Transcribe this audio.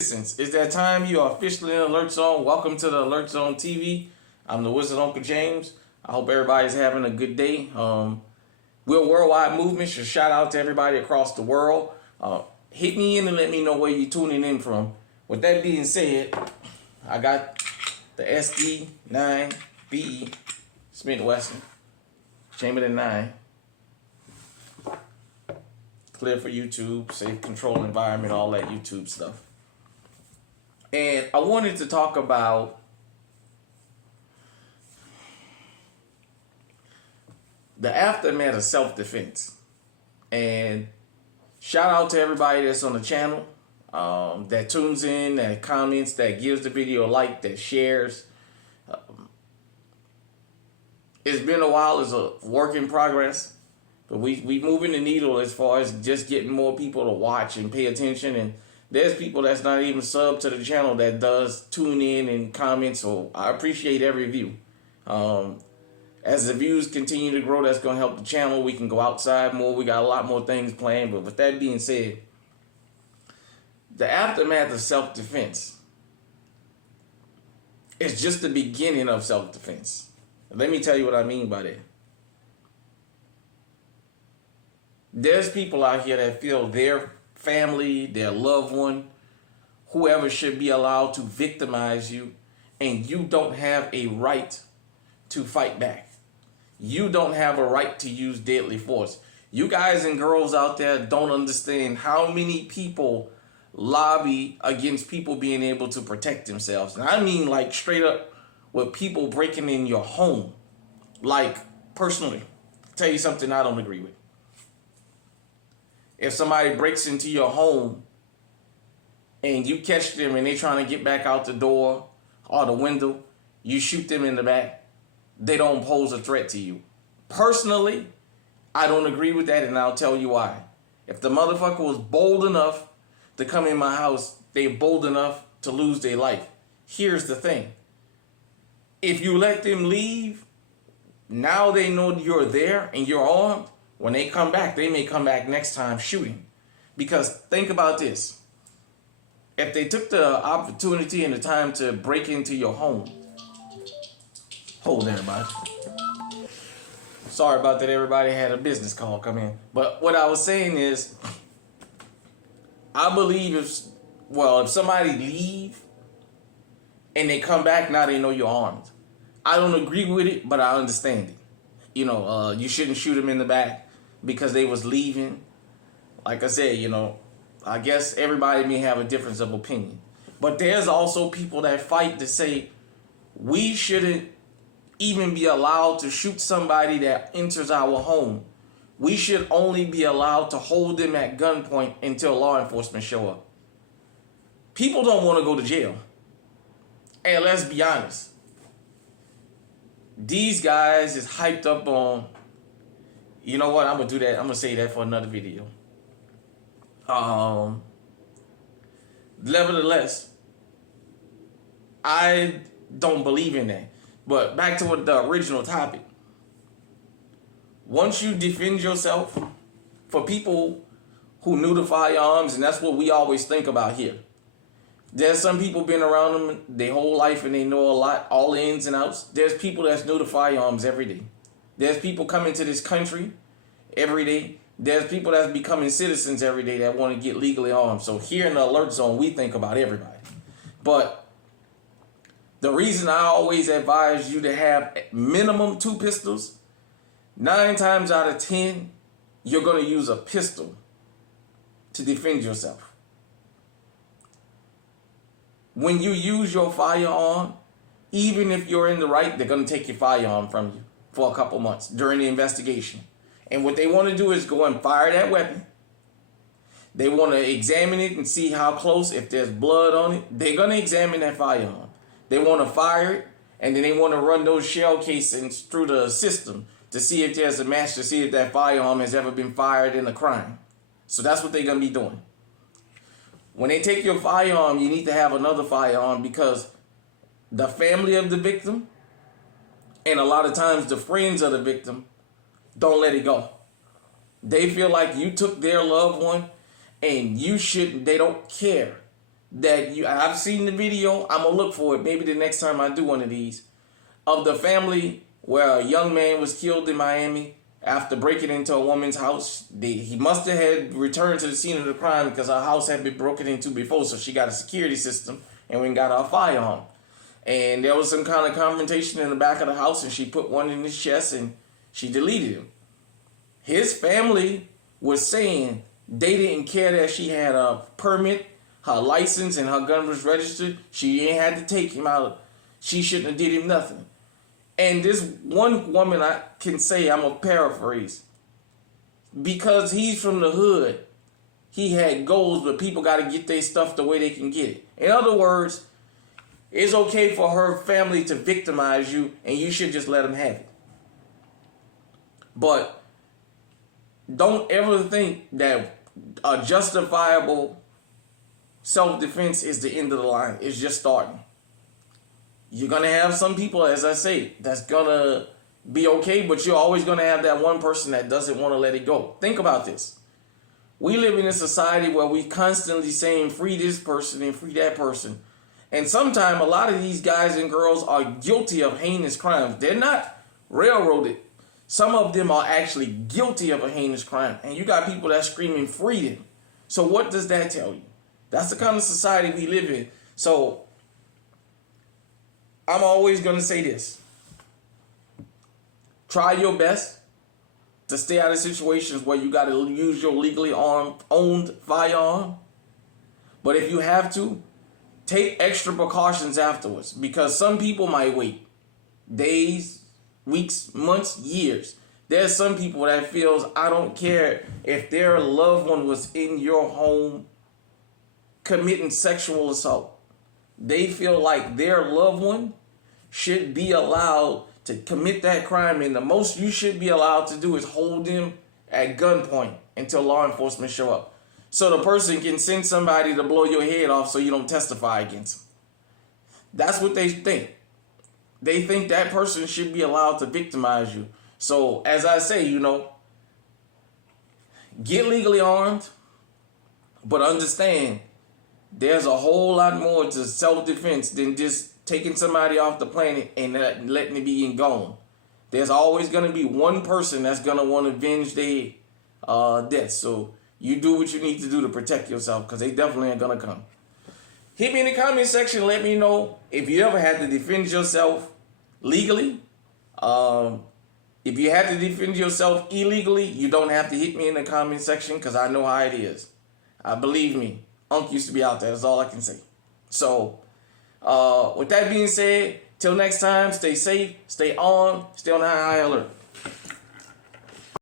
It's that time. You are officially in Alert Zone. Welcome to the Alert Zone TV. I'm the Wizard Uncle James. I hope everybody's having a good day. We're a worldwide movement, so shout out to everybody across the world. Hit me in and let me know where you're tuning in from. With that being said, I got the SD9BE Smith Wesson Chamberlain 9. Clear for YouTube, safe control environment, all that YouTube stuff. And I wanted to talk about the aftermath of self-defense. And shout out to everybody that's on the channel, that tunes in, that comments, that gives the video a like, that shares. It's been a while. It's a work in progress. But we moving the needle as far as just getting more people to watch and pay attention. And there's people that's not even sub to the channel that does tune in and comment. So I appreciate every view. As the views continue to grow, that's going to help the channel. We can go outside more. We got a lot more things planned. But with that being said, the aftermath of self-defense is just the beginning of self-defense. Let me tell you what I mean by that. There's people out here that feel their family, their loved one, whoever should be allowed to victimize you, and you don't have a right to fight back. You don't have a right to use deadly force. You guys and girls out there don't understand how many people lobby against people being able to protect themselves. And I mean like straight up with people breaking in your home. Like personally, tell you something I don't agree with. If somebody breaks into your home and you catch them and they're trying to get back out the door or the window, you shoot them in the back, they don't pose a threat to you. Personally, I don't agree with that, and I'll tell you why. If the motherfucker was bold enough to come in my house, they're bold enough to lose their life. Here's the thing. If you let them leave, now they know you're there and you're armed. When they come back, they may come back next time shooting. Because think about this. If they took the opportunity and the time to break into your home. Hold everybody. Sorry about that, everybody had a business call come in. But what I was saying is, I believe if somebody leave and they come back, now they know you're armed. I don't agree with it, but I understand it. You know, you shouldn't shoot them in the back because they was leaving. Like I said, you know, I guess everybody may have a difference of opinion. But there's also people that fight to say we shouldn't even be allowed to shoot somebody that enters our home. We should only be allowed to hold them at gunpoint until law enforcement show up. People don't want to go to jail. And let's be honest. These guys is hyped up on, you know what, I'm going to do that. I'm going to say that for another video. Nevertheless, I don't believe in that. But back to what the original topic. Once you defend yourself, for people who knew the firearms, and that's what we always think about here. There's some people been around them their whole life and they know a lot, all the ins and outs. There's people that's new to firearms every day. There's people coming to this country every day. There's people that's becoming citizens every day that want to get legally armed. So here in the Alert Zone, we think about everybody. But the reason I always advise you to have minimum 2 pistols, 9 times out of 10, you're going to use a pistol to defend yourself. When you use your firearm, even if you're in the right, they're going to take your firearm from you for a couple months during the investigation. And what they want to do is go and fire that weapon. They want to examine it and see how close, if there's blood on it. They're going to examine that firearm. They want to fire it, and then they want to run those shell casings through the system to see if there's a match, to see if that firearm has ever been fired in a crime. So that's what they're going to be doing. When they take your firearm, you need to have another firearm because the family of the victim and a lot of times the friends of the victim don't let it go. They feel like you took their loved one and you shouldn't, they don't care that I've seen the video. I'm gonna look for it. Maybe the next time I do one of these, of the family where a young man was killed in Miami after breaking into a woman's house. He must have had returned to the scene of the crime because her house had been broken into before, so she got a security system and went and got her firearm. And there was some kind of confrontation in the back of the house, and she put one in his chest and she deleted him. His family was saying they didn't care that she had a permit, her license, and her gun was registered. She ain't had to take him out. She shouldn't have did him nothing. And this one woman, I can say, I'm going to paraphrase, because he's from the hood, he had goals, but people got to get their stuff the way they can get it. In other words, it's okay for her family to victimize you, and you should just let them have it. But don't ever think that a justifiable self-defense is the end of the line. It's just starting. You're going to have some people, as I say, that's going to be okay, but you're always going to have that one person that doesn't want to let it go. Think about this. We live in a society where we constantly saying free this person and free that person. And sometimes a lot of these guys and girls are guilty of heinous crimes. They're not railroaded. Some of them are actually guilty of a heinous crime. And you got people that screaming freedom. So what does that tell you? That's the kind of society we live in. So I'm always going to say this. Try your best to stay out of situations where you got to use your legally owned firearm. But if you have to, take extra precautions afterwards, because some people might wait days, weeks, months, years. There's some people that feels, I don't care if their loved one was in your home committing sexual assault. They feel like their loved one should be allowed to commit that crime, and the most you should be allowed to do is hold them at gunpoint until law enforcement show up. So the person can send somebody to blow your head off so you don't testify against them. That's what they think. They think that person should be allowed to victimize you. So as I say, get legally armed, but understand there's a whole lot more to self-defense than just taking somebody off the planet and letting it be gone. There's always going to be one person that's going to want to avenge their death. So you do what you need to do to protect yourself, because they definitely ain't going to come. Hit me in the comment section. Let me know if you ever had to defend yourself legally. If you had to defend yourself illegally, you don't have to hit me in the comment section, because I know how it is. Believe me, Unc used to be out there. That's all I can say. So, with that being said, till next time, stay safe, stay on the high alert.